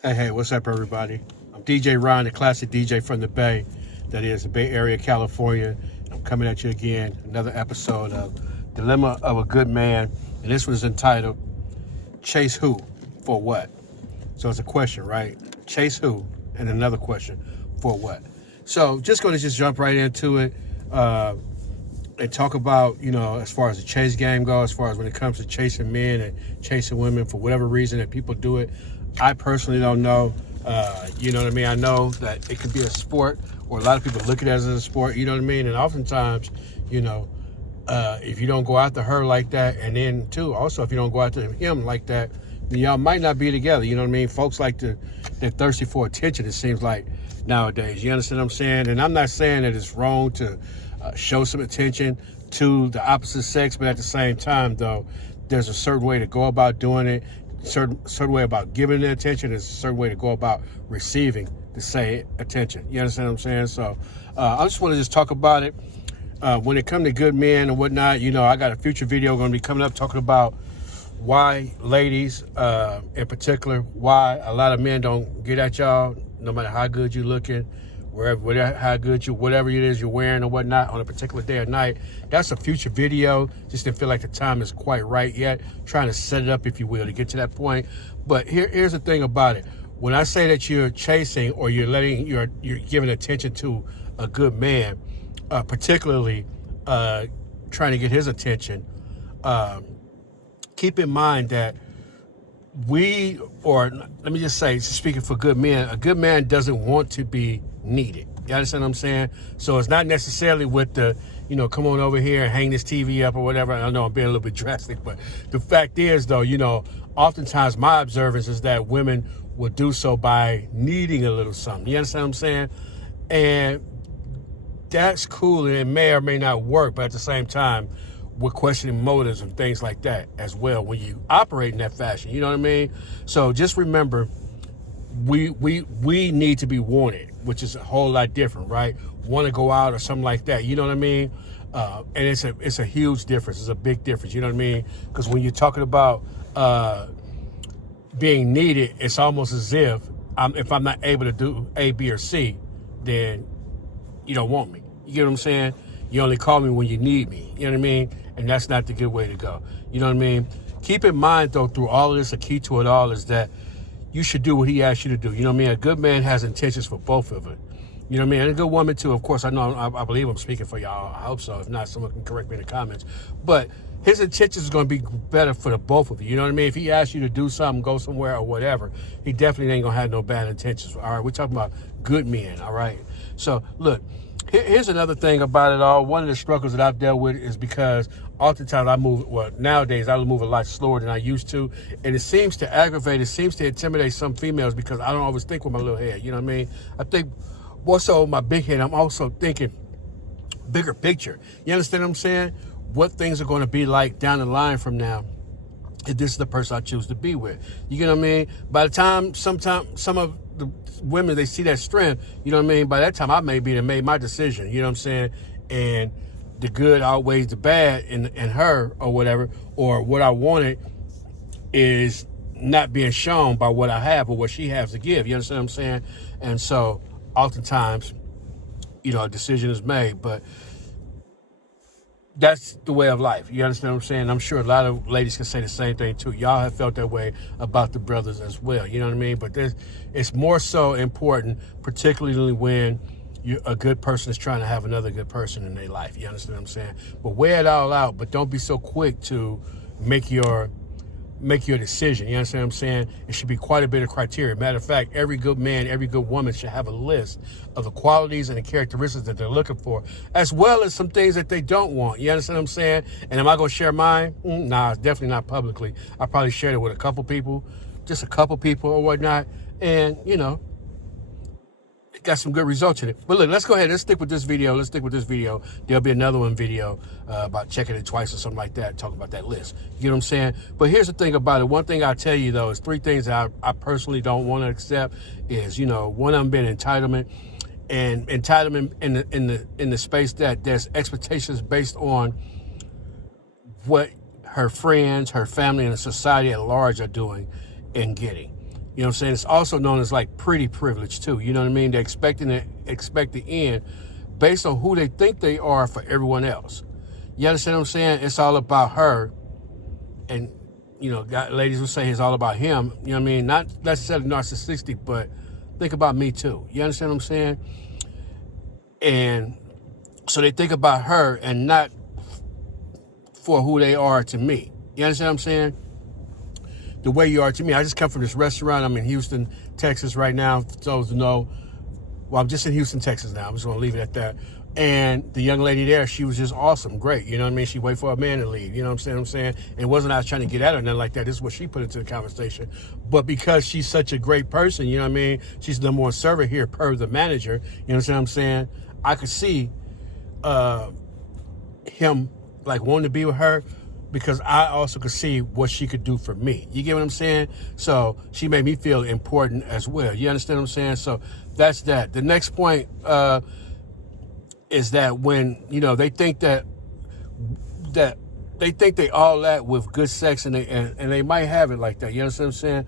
Hey, what's up, everybody? I'm DjRon, the classic DJ from the Bay, that is the Bay Area, California. I'm coming at you again, another episode of Dilemma of a Good Man, and this was entitled Chase Who for What? So it's a question, right? Chase who, and another question, for what? So just going to jump right into it and talk about, as far as the chase game goes, as far as when it comes to chasing men and chasing women for whatever reason that people do it. I personally don't know. You know what I mean? I know that it could be a sport, or a lot of people look at it as a sport, you know what I mean? And oftentimes, if you don't go after her like that, and then too, also if you don't go after him like that, then y'all might not be together, you know what I mean? Folks they're thirsty for attention, it seems like, nowadays. You understand what I'm saying? And I'm not saying that it's wrong to show some attention to the opposite sex, but at the same time, though, there's a certain way to go about doing it, certain way about giving the attention, there's a certain way to go about receiving the same attention. You understand what I'm saying? So I just want to talk about it. When it comes to good men and whatnot, I got a future video going to be coming up talking about why ladies, in particular, why a lot of men don't get at y'all, no matter how good you're looking, whatever it is you're wearing or whatnot on a particular day or night. That's a future video. Just didn't feel like the time is quite right yet. Trying to set it up, if you will, to get to that point. But here's the thing about it. When I say that you're chasing or you're giving attention to a good man, particularly trying to get his attention, keep in mind that let me just say, speaking for good men, a good man doesn't want to be needed. You understand what I'm saying? So it's not necessarily with the, come on over here and hang this TV up or whatever. I know I'm being a little bit drastic, but the fact is, though, oftentimes my observance is that women will do so by needing a little something. You understand what I'm saying? And that's cool, and it may or may not work, but at the same time, we're questioning motives and things like that as well when you operate in that fashion. You know what I mean? So just remember, we need to be wanted, which is a whole lot different, right? Want to go out or something like that. You know what I mean? And it's a huge difference. It's a big difference. You know what I mean? Because when you're talking about being needed, it's almost as if I'm not able to do A, B, or C, then you don't want me. You get what I'm saying? You only call me when you need me. You know what I mean? And that's not the good way to go. You know what I mean? Keep in mind, though, through all of this, a key to it all is that you should do what he asks you to do. You know what I mean? A good man has intentions for both of it. You know what I mean? And a good woman, too. Of course, I believe I'm speaking for y'all. I hope so. If not, someone can correct me in the comments. But his intentions is going to be better for the both of you. You know what I mean? If he asks you to do something, go somewhere or whatever, he definitely ain't going to have no bad intentions. All right? We're talking about good men, all right? So, look. Here's another thing about it all. One of the struggles that I've dealt with is because oftentimes nowadays I move a lot slower than I used to. And it seems to intimidate some females because I don't always think with my little head. You know what I mean? I think more so with my big head, I'm also thinking bigger picture. You understand what I'm saying? What things are going to be like down the line from now if this is the person I choose to be with. You get what I mean? By the time, some of the women, they see that strength, you know what I mean? By that time, I may be to made my decision, you know what I'm saying? And the good outweighs the bad in her or whatever, or what I wanted is not being shown by what I have or what she has to give. You understand what I'm saying? And so oftentimes, a decision is made, but that's the way of life. You understand what I'm saying? I'm sure a lot of ladies can say the same thing too. Y'all have felt that way about the brothers as well. You know what I mean? But it's more so important, particularly when a good person is trying to have another good person in their life. You understand what I'm saying? But weigh it all out, but don't be so quick to make your decision. You understand what I'm saying? It should be quite a bit of criteria. Matter of fact, every good man, every good woman should have a list of the qualities and the characteristics that they're looking for, as well as some things that they don't want. You understand what I'm saying? And am I going to share mine? Nah, definitely not publicly. I probably shared it with a couple people, just a couple people or whatnot. And, got some good results in it. But look, let's go ahead. Let's stick with this video. There'll be another video about checking it twice or something like that, talking about that list. You get what I'm saying? But here's the thing about it. One thing I'll tell you, though, is three things that I personally don't want to accept is, one of them being entitlement. And entitlement in the space that there's expectations based on what her friends, her family, and the society at large are doing and getting. You know what I'm saying? It's also known as like pretty privilege too. You know what I mean? They expect the end based on who they think they are for everyone else. You understand what I'm saying? It's all about her, and ladies will say it's all about him. You know what I mean? Not necessarily narcissistic, but think about me too. You understand what I'm saying? And so they think about her and not for who they are to me. You understand what I'm saying? The way you are to me. I just come from this restaurant. I'm in Houston, Texas right now. For those who know, well, I'm just in Houston, Texas now. I'm just going to leave it at that. And the young lady there, she was just awesome, great. You know what I mean? She waited for a man to leave. You know what I'm saying? And it wasn't I was trying to get at her or nothing like that. This is what she put into the conversation. But because she's such a great person, you know what I mean? She's the number one server here per the manager. You know what I'm saying? I could see him like wanting to be with her, because I also could see what she could do for me. You get what I'm saying? So she made me feel important as well. You understand what I'm saying? So that's that. The next point is that when, they think that they think they all that with good sex, and they might have it like that. You understand what I'm saying?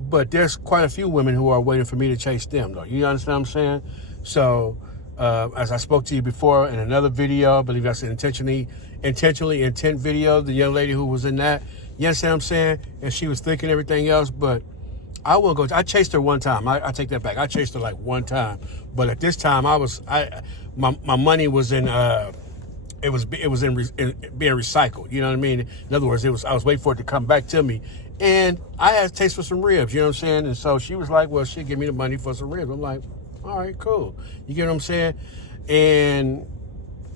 But there's quite a few women who are waiting for me to chase them, though. You understand what I'm saying? So as I spoke to you before in another video, I believe that's an intentionally intent video, the young lady who was in that, you understand what I'm saying? And she was thinking everything else, but I chased her one time. I take that back. I chased her like one time, but at this time my money was in it was in being recycled. You know what I mean? In other words, I was waiting for it to come back to me, and I had a taste for some ribs. You know what I'm saying? And so she was like, "Well, she'll give me the money for some ribs." I'm like, "All right, cool." You get what I'm saying? And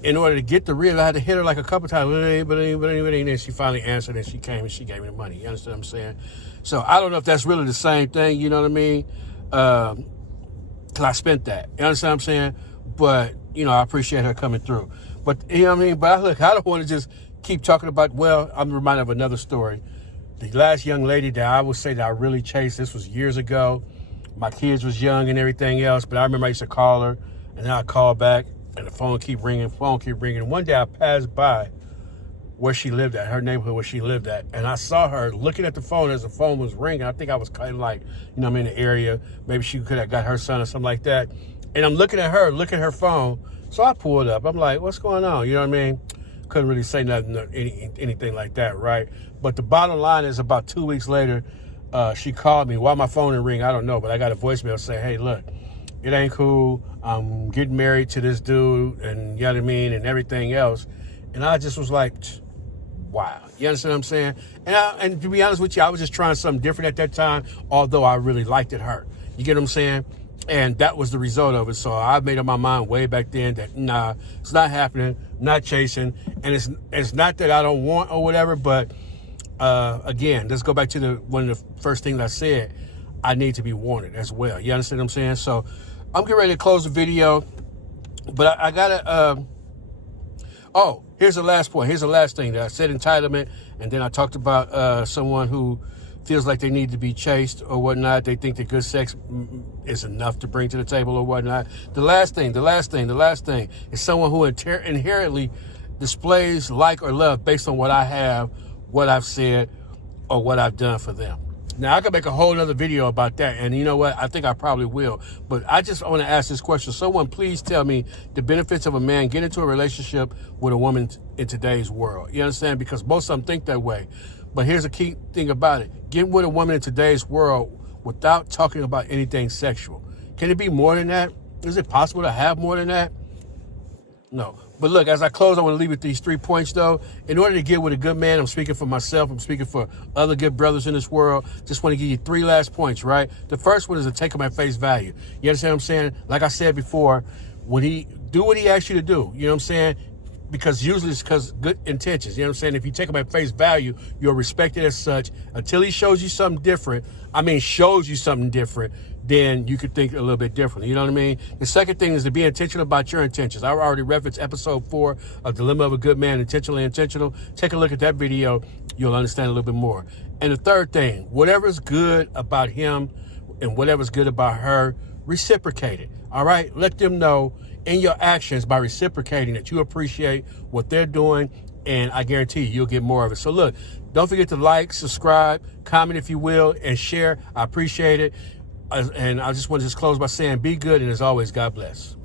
in order to get the ribs, I had to hit her like a couple times, but anyway, and then she finally answered, and she came and she gave me the money. You understand what I'm saying? So I don't know if that's really the same thing. You know what I mean? Because I spent that. You understand what I'm saying? But I appreciate her coming through. But you know what I mean? But look, I don't want to just keep talking about. Well, I'm reminded of another story. The last young lady that I would say that I really chased. This was years ago. My kids was young and everything else, but I remember I used to call her, and then I call back, and the phone keep ringing. And one day I passed by where she lived at, her neighborhood where she lived at, and I saw her looking at the phone as the phone was ringing. I think I was kind of like, I'm in the area. Maybe she could have got her son or something like that. And I'm looking at her phone. So I pulled up. I'm like, what's going on? You know what I mean? Couldn't really say nothing, anything like that, right? But the bottom line is about 2 weeks later, she called me. Why my phone didn't ring, I don't know. But I got a voicemail saying, hey, look, it ain't cool. I'm getting married to this dude, and you know what I mean, and everything else. And I just was like, wow. You understand what I'm saying? And to be honest with you, I was just trying something different at that time, although I really liked it her. You get what I'm saying? And that was the result of it. So I made up my mind way back then that, nah, it's not happening, not chasing. And it's not that I don't want or whatever, but again, let's go back to one of the first things I said. I need to be wanted as well. You understand what I'm saying? So I'm getting ready to close the video, but I gotta, here's the last point. Here's the last thing that I said: entitlement. And then I talked about someone who feels like they need to be chased or whatnot. They think that good sex is enough to bring to the table or whatnot. The last thing is someone who inherently displays like or love based on what I have, what I've said, or what I've done for them. Now, I could make a whole nother video about that, and you know what? I think I probably will. But I just want to ask this question. Someone please tell me the benefits of a man getting into a relationship with a woman in today's world. You understand? Because most of them think that way. But here's the key thing about it. Getting with a woman in today's world without talking about anything sexual. Can it be more than that? Is it possible to have more than that? No. But look, as I close, I want to leave with these 3 points, though. In order to get with a good man, I'm speaking for myself. I'm speaking for other good brothers in this world. Just want to give you 3 last points, right? The first one is to take him at face value. You understand what I'm saying? Like I said before, when he do what he asks you to do, you know what I'm saying? Because usually it's because good intentions. You know what I'm saying? If you take him at face value, you're respected as such until he shows you something different. Then you could think a little bit differently. You know what I mean? The second thing is to be intentional about your intentions. I already referenced episode 4 of Dilemma of a Good Man, Intentionally Intentional. Take a look at that video. You'll understand a little bit more. And the third thing, whatever's good about him and whatever's good about her, reciprocate it. All right? Let them know in your actions by reciprocating that you appreciate what they're doing and I guarantee you'll get more of it. So look, don't forget to like, subscribe, comment if you will, and share. I appreciate it. And I just want to close by saying be good, and as always, God bless.